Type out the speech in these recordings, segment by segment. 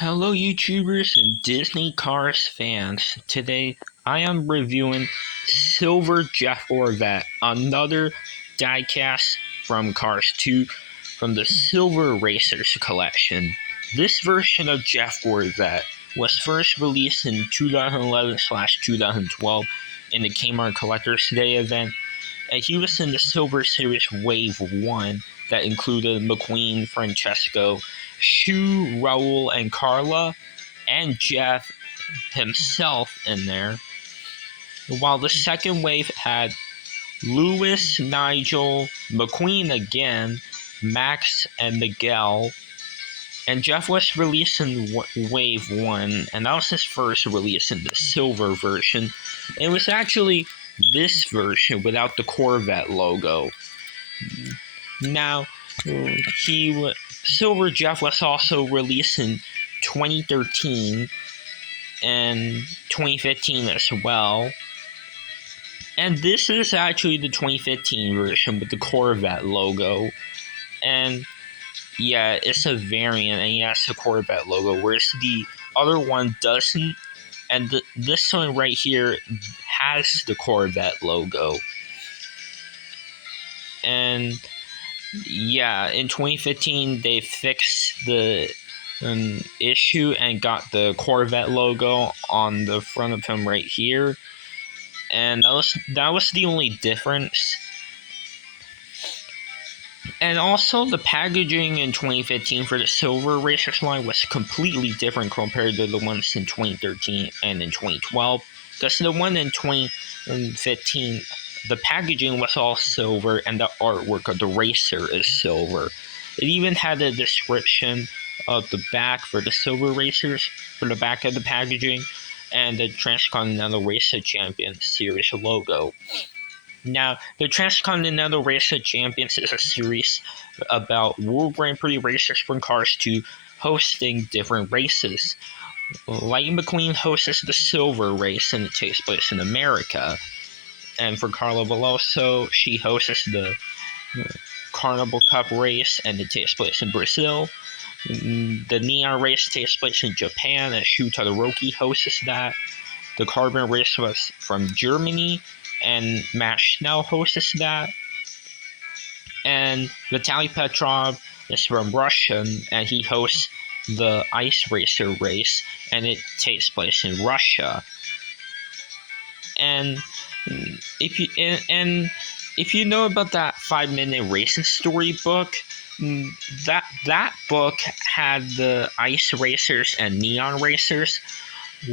Hello YouTubers and Disney Cars fans. Today I am reviewing Silver Jeff Gorvette, another diecast from Cars 2 from the Silver Racers collection. This version of Jeff Gorvette was first released in 2011/2012 in the Kmart Collector's Day event, and he was in the Silver Series Wave 1 that included McQueen, Francesco, Shu, Raul, and Carla, and Jeff himself in there. While the second wave had Lewis, Nigel, McQueen again, Max, and Miguel. And Jeff was released in Wave 1, and that was his first release in the silver version. It was actually this version without the Corvette logo. Now, Silver Jeff was also released in 2013 and 2015 as well. And this is actually the 2015 version with the Corvette logo. And yeah, it's a variant and it has the Corvette logo, whereas the other one doesn't. And this one right here has the Corvette logo. And yeah, in 2015 they fixed the issue and got the Corvette logo on the front of him right here, and that was the only difference. And also the packaging in 2015 for the Silver Racers line was completely different compared to the ones in 2013 and in 2012, because the one in 2015, the packaging was all silver and the artwork of the racer is silver. It even had a description of the back for the Silver Racers for the back of the packaging and the Transcontinental Racer Champions Series logo. Now, the Transcontinental Racer Champions is a series about World Grand Prix racers from Cars 2 hosting different races. Lightning McQueen hosts the Silver Race and it takes place in America. And for Carla Veloso, she hosts the Carnival Cup race and it takes place in Brazil. The Neon race takes place in Japan and Shu Todoroki hosts that. The Carbon race was from Germany and Matt Schnell hosts that. And Vitaly Petrov is from Russia and he hosts the Ice Racer race and it takes place in Russia. And if you know about that 5-minute racing story book, that book had the Ice Racers and Neon Racers,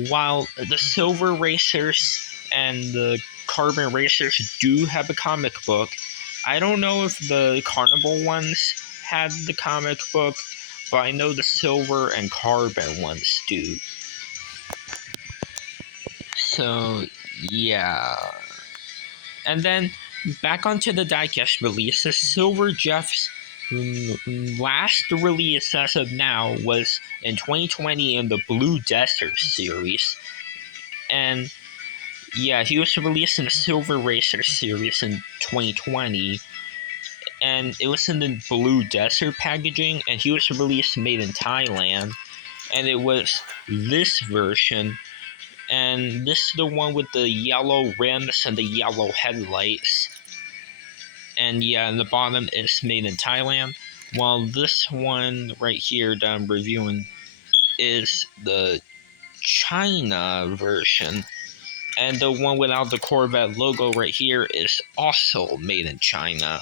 while the Silver Racers and the Carbon Racers do have a comic book. I don't know if the Carnival ones had the comic book, but I know the Silver and Carbon ones do. So yeah. And then back onto the diecast releases. Silver Jeff's last release as of now was in 2020 in the Blue Desert series. And yeah, he was released in the Silver Racer series in 2020. And it was in the Blue Desert packaging, and he was released made in Thailand. And it was this version. And this is the one with the yellow rims and the yellow headlights. And yeah, the bottom is made in Thailand. While this one right here that I'm reviewing is the China version. And the one without the Corvette logo right here is also made in China.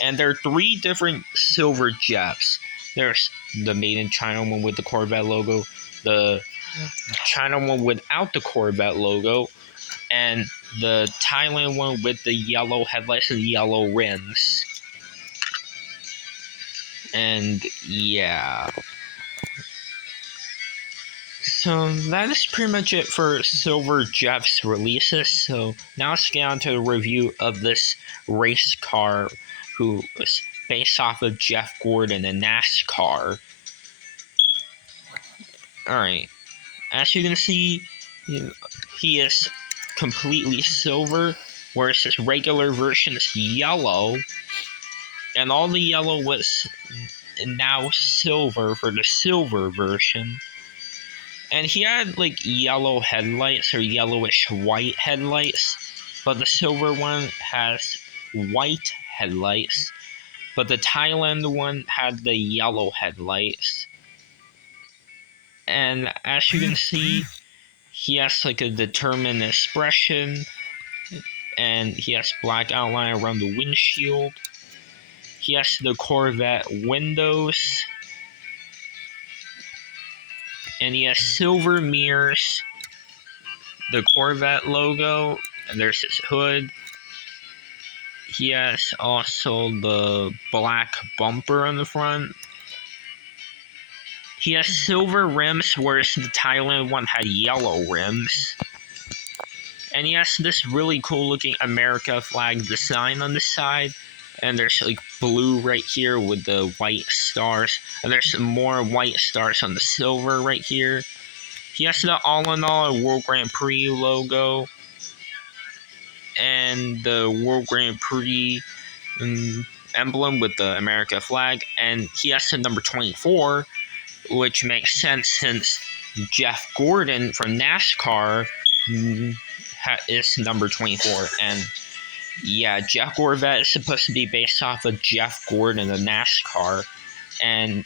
And there are 3 different Silver Jeffs. There's the made in China one with the Corvette logo, the China one without the Corvette logo, and the Thailand one with the yellow headlights and the yellow rims. And yeah. So that is pretty much it for Silver Jeff's releases. So now let's get on to the review of this race car who was based off of Jeff Gordon in NASCAR. Alright. As you can see, he is completely silver, whereas his regular version is yellow. And all the yellow was now silver for the silver version. And he had like yellow headlights or yellowish white headlights, but the silver one has white headlights, but the Thailand one had the yellow headlights. And as you can see, he has like a determined expression, and he has black outline around the windshield. He has the Corvette windows, and he has silver mirrors, the Corvette logo, and there's his hood. He has also the black bumper on the front. He has silver rims, whereas the Thailand one had yellow rims. And he has this really cool looking America flag design on the side. And there's like blue right here with the white stars. And there's some more white stars on the silver right here. He has the All in All World Grand Prix logo. And the World Grand Prix emblem with the America flag. And he has the number 24, which makes sense since Jeff Gordon from NASCAR is number 24. And yeah, Jeff Gorvette is supposed to be based off of Jeff Gordon of NASCAR. And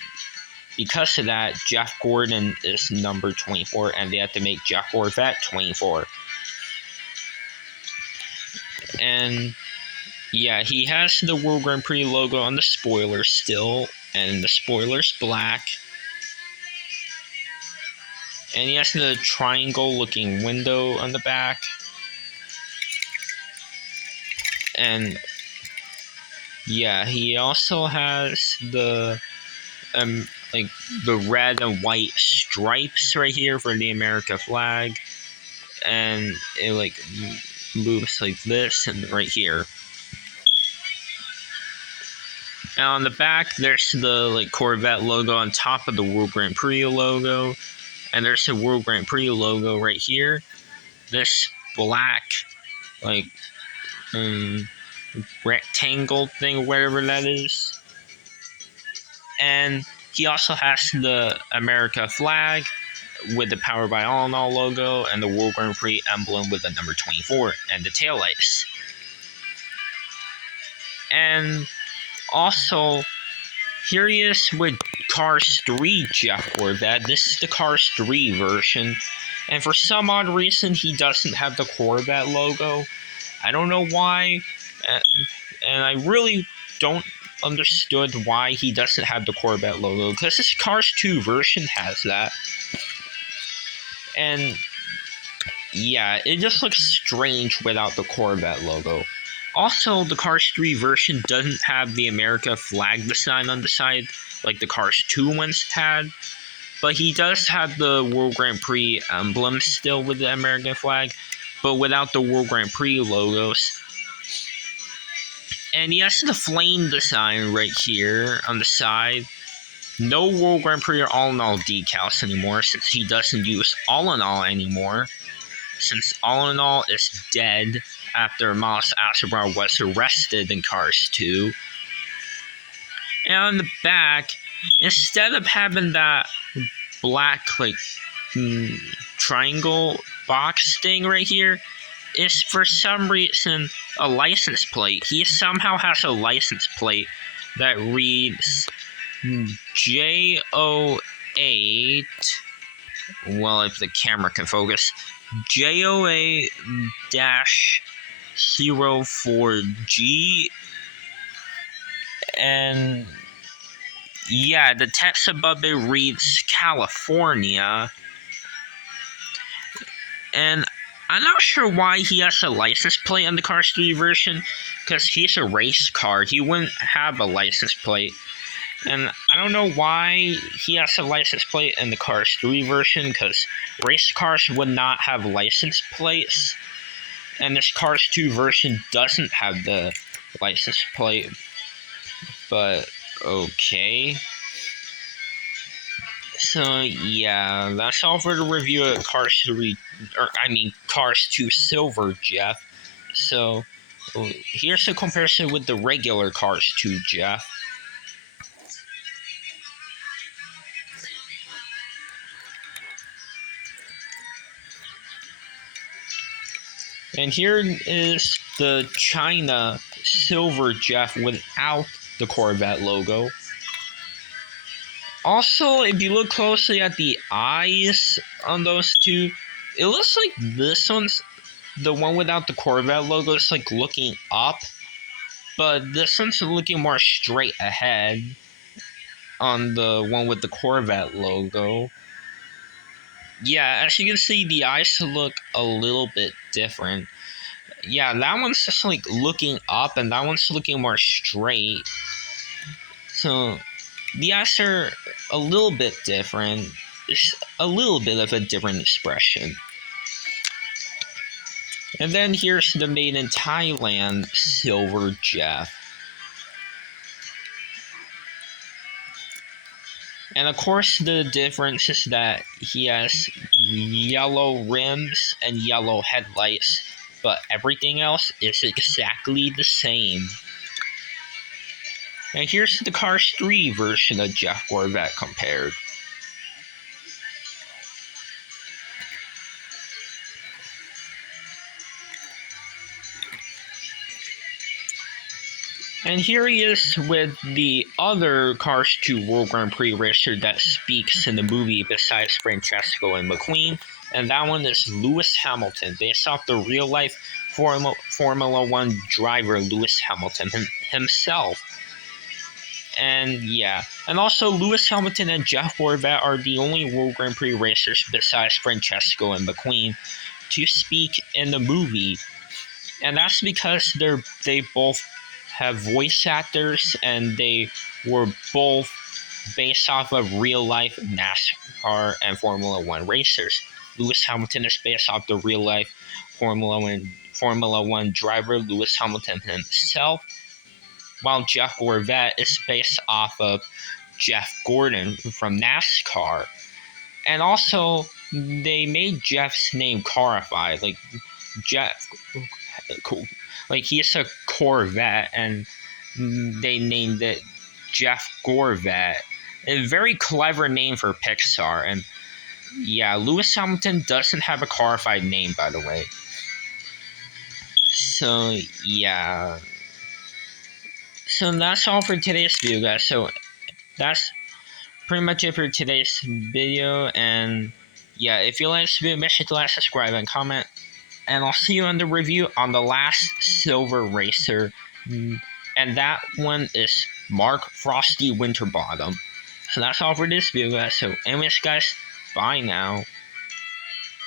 because of that, Jeff Gordon is number 24, and they had to make Jeff Gorvette 24. And yeah, he has the World Grand Prix logo on the spoiler still, and the spoiler's black. And he has the triangle looking window on the back. And yeah, he also has the like the red and white stripes right here for the America flag, and it like moves like this and right here. And on the back, there's the like Corvette logo on top of the World Grand Prix logo, and there's the World Grand Prix logo right here. This black like rectangle thing, whatever that is. And he also has the America flag with the Powered by All in All logo and the World Grand Prix emblem with the number 24 and the taillights. And also, here he is with Cars 3 Jeff Gorvette. This is the Cars 3 version. And for some odd reason, he doesn't have the Corvette logo. I don't know why. And I really don't understood why he doesn't have the Corvette logo, because this Cars 2 version has that. And yeah, it just looks strange without the Corvette logo. Also, the Cars 3 version doesn't have the America flag design on the side like the Cars 2 ones had, but he does have the World Grand Prix emblem still with the American flag, but without the World Grand Prix logos. And he has the flame design right here on the side. No World Grand Prix or All in All decals anymore, since he doesn't use All in All anymore. Since All in All is dead after Miles Asselbrow was arrested in Cars 2. And on the back, instead of having that black like triangle box thing right here, is for some reason a license plate. He somehow has a license plate that reads JO8. Well, if the camera can focus, JOA-04G. And yeah, the text above it reads California. And I'm not sure why he has a license plate on the Cars 3 version, because he's a race car. He wouldn't have a license plate. And I don't know why he has a license plate in the Cars 3 version, because race cars would not have license plates. And this Cars 2 version doesn't have the license plate. But, okay. So, yeah, that's all for the review of Cars 2 Silver, Jeff. So, here's a comparison with the regular Cars 2, Jeff. And here is the China Silver Jeff without the Corvette logo. Also, if you look closely at the eyes on those two, it looks like this one's, the one without the Corvette logo, is like looking up, but this one's looking more straight ahead on the one with the Corvette logo. Yeah, as you can see, the eyes look a little bit different. Yeah, that one's just like looking up, and that one's looking more straight. So the eyes are a little bit different. It's a little bit of a different expression. And then here's the made in Thailand Silver Jeff. And of course, the difference is that he has yellow rims and yellow headlights, but everything else is exactly the same. And here's the Cars 3 version of Jeff Gorvette compared. And here he is with the other Cars 2 World Grand Prix racer that speaks in the movie besides Francesco and McQueen, and that one is Lewis Hamilton, based off the real-life Formula 1 driver Lewis Hamilton himself. And yeah, and also Lewis Hamilton and Jeff Gorvette are the only World Grand Prix racers besides Francesco and McQueen to speak in the movie, and that's because they both have voice actors, and they were both based off of real-life NASCAR and Formula 1 racers. Lewis Hamilton is based off the real-life Formula 1 driver Lewis Hamilton himself, while Jeff Gorvette is based off of Jeff Gordon from NASCAR. And also, they made Jeff's name carified, like Jeff, like he's a Corvette, and they named it Jeff Gorvette. A very clever name for Pixar. And yeah, Lewis Hamilton doesn't have a carified name, by the way. So yeah. So that's all for today's video, guys. So that's pretty much it for today's video. And yeah, if you like this video, make sure to like, subscribe, and comment. And I'll see you on the review on the last Silver Racer. And that one is Mark Frosty Winterbottom. So that's all for this video, guys. So anyways, guys, bye now.